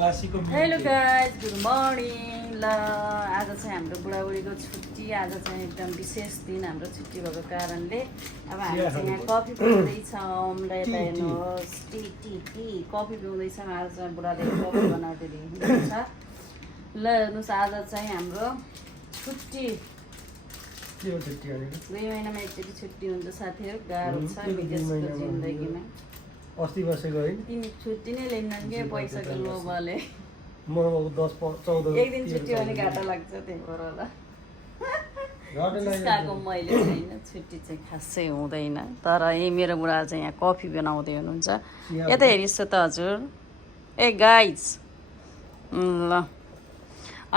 Hello guys good morning ल आज चाहिँ हाम्रो बुढाबुढीको छुट्टी आज चाहिँ एकदम विशेष दिन हाम्रो छुट्टी भएको कारणले अब हामी चाहिँ यहाँ कफी पिउँदैछौँ र यता हेर्नुहोस् टी टी टी कफी पिउँदैछौँ आज चाहिँ बुढाले कफी बनाउँदै दिनुहुन्छ ल हेर्नुहोस् आज चाहिँ हाम्रो छुट्टी 2 महिनामा एकचोटि छुट्टी हुन्छ साथीहरू गाह्रो छ विदेशको जिन्दगीमा अस्ति बसेको है तिमी छुट्टी नै लिन्नन् के पैसाको लोभले म 10-14 एक दिन छुट्टी भने घाटा लाग्छ त्यही भएर होला जिस्काको मैले छैन छुट्टी चाहिँ खासै हुँदैन तर यही मेरो बुढा चाहिँ यहाँ कफी बनाउँदै हुनुहुन्छ यता हेरिस् त हजुर ए गाइज ल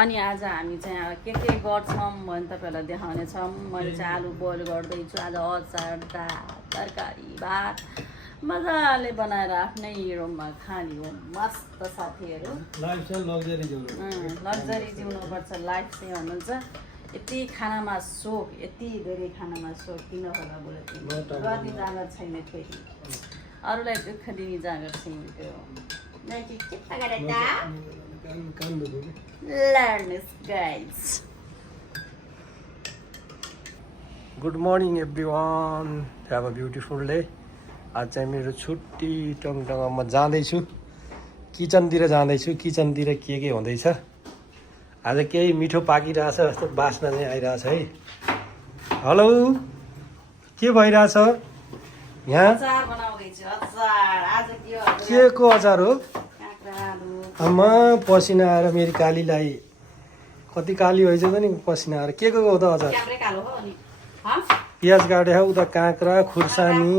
अनि आज हामी चाहिँ के गर्छौँ भने तपाईँहरूलाई देखाउनेछौँ मैले चाहिँ आलु बोइल गर्दैछु आज अचार दाल तरकारी भात मजाले बनाएर आफ्नै रुममा खाने हो मस्त साथीहरू लग्जरी जिउनुपर्छ लाइफ चाहिँ भन्नुहुन्छ यति खानामा सोख यति धेरै खानामा सोख किन होला बोले गर्ने जाँगर छैन फेरि अरूलाई दुःख दिने जाँगर छैन त्यो good morning everyone have a beautiful day आज चाहिँ मेरो छुट्टी टङटङ म जाँदैछु किचनतिर जाँदैछु किचनतिर के हुँदैछ आज केही मिठो पाकिरहेछ जस्तो बास्ना चाहिँ आइरहेछ है हेलो के भइरहेछ यहाँ के को अचार हो आमा पसिना आएर मेरो कालीलाई कति काली भइसक्यो नि पसिना आएर के को हो त अचार प्याज काटे हो उता काँक्रा खुर्सानी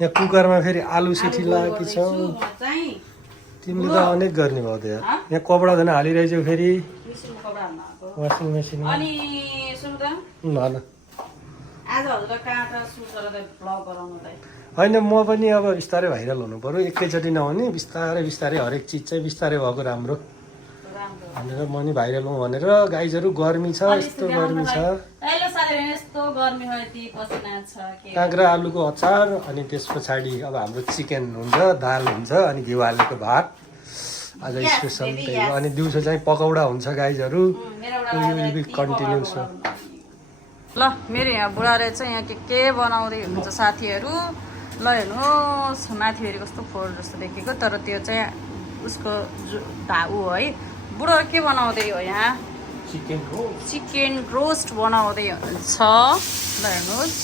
यहाँ कुकरमा फेरि आलु सिटी लगाएकी छौ तिमीले त अनेक गर्ने भयो त यहाँ कपडा धुन हालिरहेछौ फेरि वासिङ मेसिन होइन म पनि अब बिस्तारै भाइरल हुनु पर्यो एकैचोटि नहुने बिस्तारै बिस्तारै हरेक चिज चाहिँ बिस्तारै भएको राम्रो भनेर म नि भाइरल हुँ भनेर गाइजहरू गर्मी छ यस्तो गर्मी छ काँक्रा आलुको अचार अनि त्यस पछाडि अब हाम्रो चिकन हुन्छ दाल हुन्छ अनि घिउ हालेको भात आज स्पेसल त्यही हो अनि दिउँसो चाहिँ पकौडा हुन्छ गाइजहरू कन्टिन्युस हो ल मेरो यहाँ बुढाले चाहिँ यहाँ के बनाउँदै हुनुहुन्छ साथीहरू ल हेर्नुहोस् माथि फेरि कस्तो फोहोर जस्तो देखेको तर त्यो चाहिँ उसको ऊ है बुढो के बनाउँदै हो यहाँ चिकन रोस्ट बनाउँदै हुन्छ ल हेर्नुहोस्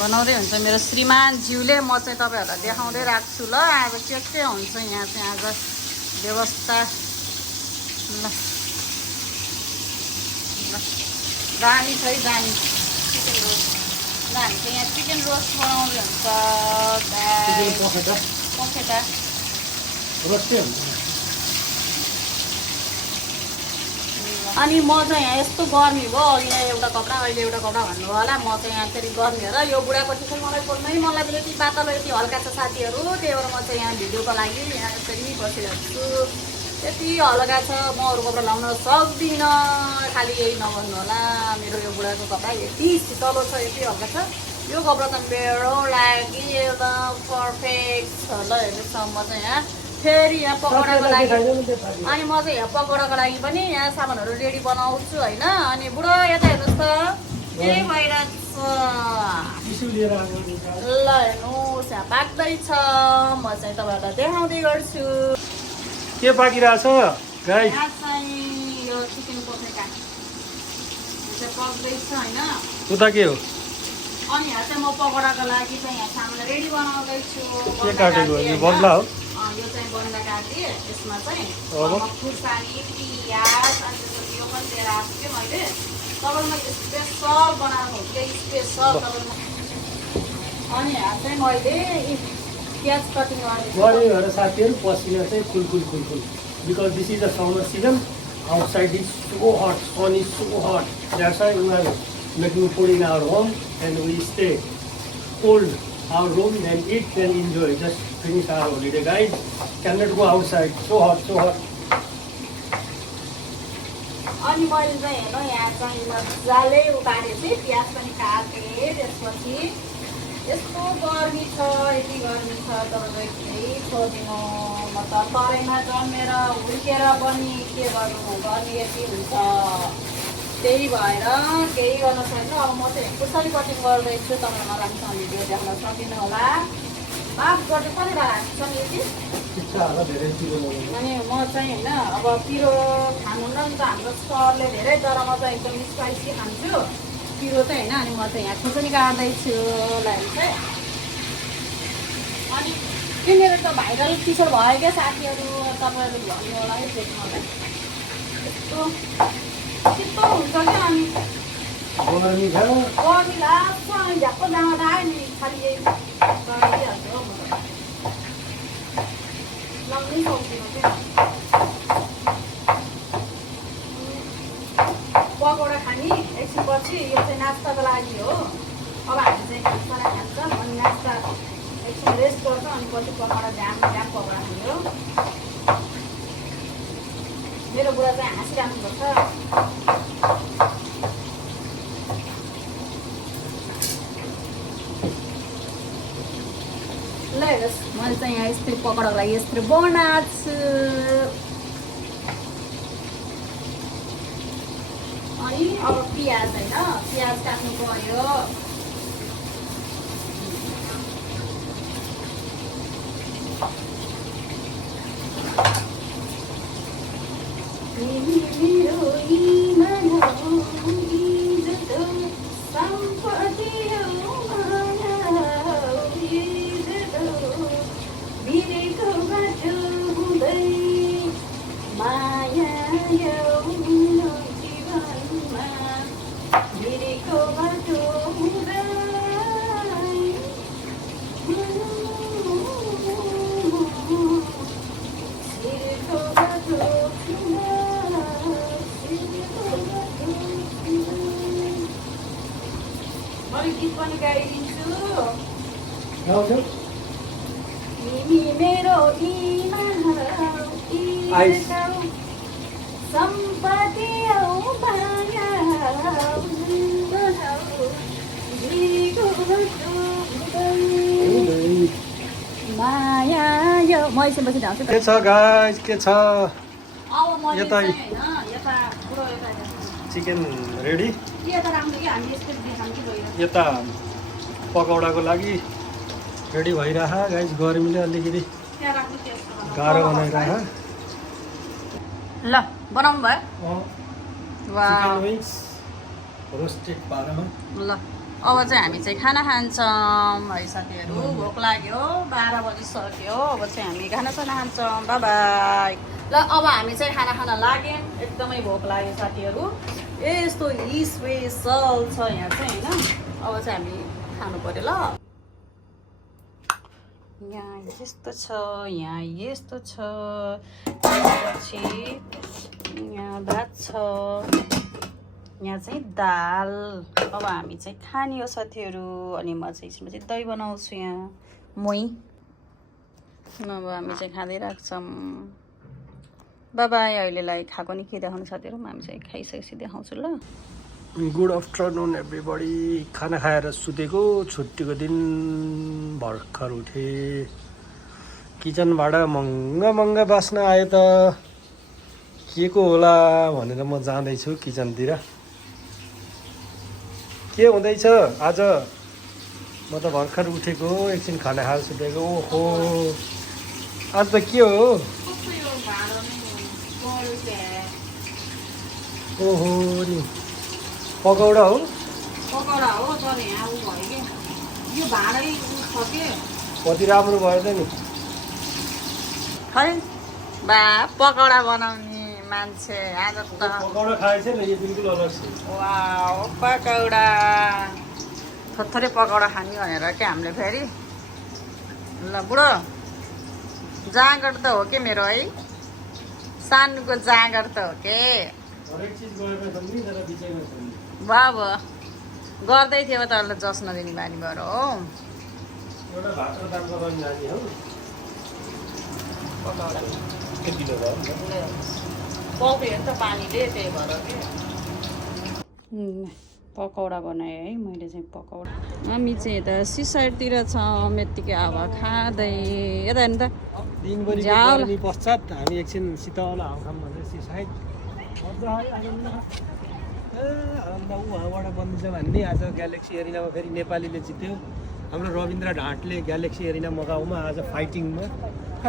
बनाउँदै हुन्छ मेरो श्रीमानज्यूले म चाहिँ तपाईँहरूलाई देखाउँदै राख्छु ल अब के हुन्छ यहाँ चाहिँ आज व्यवस्था ल दामी छ है दामी चिकन रोस्ट ल हामी चाहिँ यहाँ चिकन रोस्ट बनाउँदै हुन्छ पखेटा अनि म चाहिँ यहाँ यस्तो गर्मी भयो अघि एउटा कपडा अहिले एउटा कपडा भन्नु होला म चाहिँ यहाँ फेरि गर्मी हो र यो बुढापछि चाहिँ मलाई बोल्नै मलाई पनि यति पातलो यति हल्का छ साथीहरू त्यही भएर म चाहिँ यहाँ भिडियोको लागि यहाँ यसरी बसिरहेको छु यति हल्का छ म अरू कपडा लाउन सक्दिनँ खालि यही नभन्नु होला मेरो यो बुढाको कपडा यति शीतलो छ यति हल्का छ यो कपडा त मेरो लागि एकदम पर्फेक्ट छ ल हेर्नुहोस् म चाहिँ यहाँ फेरि यहाँ पकौडाको लागि अनि म चाहिँ यहाँ पकौडाको लागि पनि यहाँ सामानहरू रेडी बनाउँछु होइन अनि बुढो यता हेर्नुहोस् त के भइरहेछ ल हेर्नुहोस् यहाँ पाक्दैछ म चाहिँ तपाईँहरूलाई देखाउँदै गर्छु के पाकिरहेछ गाइस यहाँ चाहिँ यो चिकन पखेटा पक्दैछ होइन उता के हो अनि यहाँ चाहिँ म पकौडाको लागि चाहिँ यहाँ सामान रेडी बनाउँदैछु के काटेको यो बदला हो यो चाहिँ बन्दा काटे यसमा चाहिँ खुर्सानी पियाज अनि त्यसपछि यो पनि लिएर आएको थिएँ मैले तपाईँमा स्पेसल बनाएको हो कि स्पेसल तपाईँमा अनि यहाँ चाहिँ मैले प्याज कटिङ गरेर साथीहरू पसिना चाहिँ full because this is the summer season outside is so hot sun is so hot that's why we are making food in our home and we stay cold our room and eat and enjoy. Just finish our holiday, guys. Cannot go outside. So hot. अनि मैले चाहिँ हेर्नु यहाँ चाहिँ मजाले उतारेको थिएँ प्याज पनि काटेँ त्यसपछि यस्तो गर्मी छ, यति गर्मी छ तपाईँको केही छोडिदिनु। म त तराईमा जन्मेर हुर्केर पनि के गर्नु, गर्मी यति हुन्छ। त्यही भएर केही गर्न सक्दैन। अब म चाहिँ कसरी कटिङ गर्दैछु तपाईँलाई राम्रोसँग भिडियो देख्न सकिनु होला। माफ गर्नु पनि राख्छ नि यति अनि म चाहिँ होइन अब पिरो खानुहुन्न नि त हाम्रो सरले धेरै, तर म चाहिँ एकदम स्पाइसी खान्छु पिरो चाहिँ होइन। अनि म चाहिँ यहाँ खुर्सानी काट्दैछु लागि चाहिँ। अनि त्यो मेरो त भाइरल टिसर्ट भयो क्या साथीहरू, तपाईँहरूले भन्नु होला है फेरि मलाई। यस्तो चित्तो हुन्छ क्या अनि गर्मी लाग्छ अनि झ्याप्प जाँदा आयो नि खालि यही गरिदिइहाल्छु हौ म त। लाउनै सक्दिनँ क्या। पकौडा खाने एकछिनपछि, यो चाहिँ नास्ताको लागि हो। अब हामी चाहिँ खाना खान्छ अनि नास्ता एकछिन रेस्ट गर्छ अनि पछि पकौडा जाम पकौडा खाने हो। मेरो बुढा चाहिँ हाँसिराख्नुपर्छ। ल हेर्नुहोस्, मैले चाहिँ यहाँ यस्तै पकौडाको लागि यस्तै बनाएको छु। अनि अब पियाज होइन, पियाज काट्नु पर्यो। गीत पनि गाइदिन्छु। तिमी मेरो सम्पत्ति माया यो म एकछिनपछि ढाउँछु। के छ गाइस, के छ? अब म यता यता चिकन रेडी। यता राम्रो कि हामी यस्तो देखाउँ कि गएर यता पकौडाको लागि रेडी भइरह। गाइस गर्मीले अलिकति गाह्रो बनाइरह। ल बनाउनु भयो। चिकन विङ्स रोस्टेड पारामा। ल अब चाहिँ हामी चाहिँ खाना खान्छौँ है साथीहरू। भोक लाग्यो, 12 बजिसक्यो। अब चाहिँ हामी खानासाना खान्छौँ। By by. ल अब हामी चाहिँ खाना खान लाग्यौँ। एकदमै भोक लाग्यो साथीहरू। यस्तो स्पेसल छ यहाँ चाहिँ होइन। अब चाहिँ हामी खानु पर्यो। ल यहाँ यस्तो छ, यहाँ यस्तो छ, त्यसपछि यहाँ भात छ, यहाँ चाहिँ दाल। अब हामी चाहिँ खाने हो साथीहरू। अनि म चाहिँ यसमा चाहिँ दही बनाउँछु यहाँ मोही। अब हामी चाहिँ खाँदै राख्छौँ। By by. अहिलेलाई खाएको नि के देखाउनु साथीहरू, हामी चाहिँ खाइसकेपछि देखाउँछु। ल गुड आफ्टरनुन एभ्रिबडी। खाना खाएर सुतेको, छुट्टीको दिन भर्खर उठे। किचनबाट महँगा बास्ना आयो त के को होला भनेर म जाँदैछु किचनतिर। के हुँदैछ आज? म त भर्खर उठेको, एकछिन खाना खाएर सुतेको। ओहो आज त के हो? ओहो नि पकौडा हो। पकौडा हो तर यहाँ उ भयो कि यो भाँडै छ के। कति राम्रो भयो त नि। खै बा पकौडा बनाउने मान्छे आज त पकौडा खाएछ नि, यो बिल्कुल अलग छ। वाउ पकौडा थोरै पकौडा खाने भनेर क्या हामीले फेरि। ल बुढो जाँगर त हो के मेरो है, सानोको जाँगर त हो के। बाबा गर्दै थियो त अहिले जस नदिने बानी भएर हो। पक्रियो नि त पानीले, त्यही भएर के। पकौडा बनाएँ है मैले चाहिँ पकौडा। मम्मी चाहिँ यता सिसाइडतिर छ, यत्तिकै हावा खाँदै। यता हेर्नु त दिनभरिको झ्याल। गर्मी पश्चात हामी एकछिन शीतल हावा खाऊँ भनेर सिसाइड मजा है आनन्द। आनन्द उहाँबाट बनिन्छ भन्ने आज ग्यालेक्सी एरिनामा फेरि नेपालीले जित्यो। हाम्रो रविन्द्र ढाँटले ग्यालेक्सी एरिना मगाउमा आज फाइटिङमा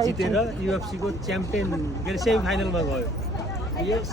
जितेर युएफसीको च्याम्पियन के अरे सेमी फाइनलमा गयो। यस